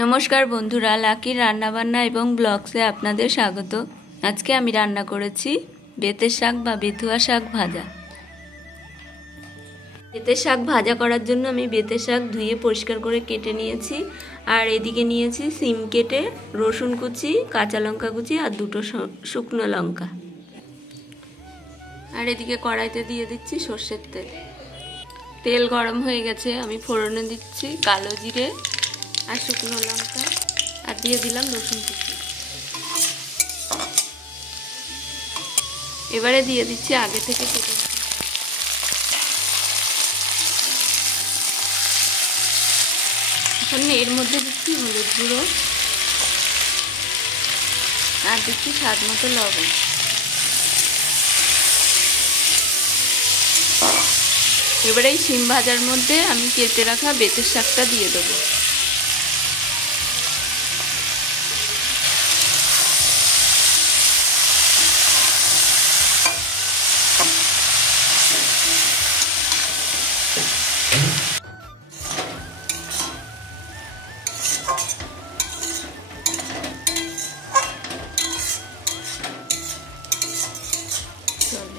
নমস্কার বন্ধুরা, লাকির রান্নাবান্না এবং ব্লগসে আপনাদের স্বাগত। আজকে আমি রান্না করেছি বেতের শাক বা বেথুয়া শাক ভাজা। বেতের শাক ভাজা করার জন্য আমি বেতের শাক ধুয়ে পরিষ্কার করে কেটে নিয়েছি। আর এদিকে নিয়েছি সিম কেটে, রসুন কুচি, কাঁচা লঙ্কা কুচি আর দুটো শুকনো লঙ্কা। আর এদিকে কড়াইতে দিয়ে দিচ্ছি সর্ষের তেল। তেল গরম হয়ে গেছে, আমি ফোড়নে দিচ্ছি কালো জিরে আর শুকনো লঙ্কা, আর দিয়ে দিলাম রসুন কুচি। এবারে দিয়ে দিচ্ছি আগে থেকে কেটে এখন এর মধ্যে দিচ্ছি হলুদ গুঁড়ো আর দিচ্ছি স্বাদ মতো লবণ। এবারে এই শিম ভাজার মধ্যে আমি কেটে রাখা বেতের শাকটা দিয়ে দেবো।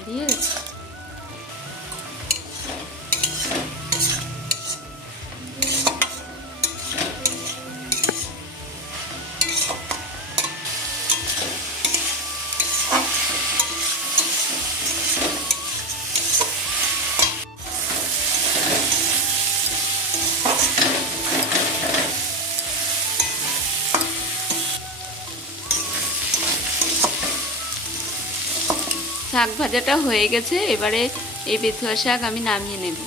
দিয়ে শাক ভাজাটা হয়ে গেছে। এবারে এই বেথুয়া শাক আমি নামিয়ে নেব।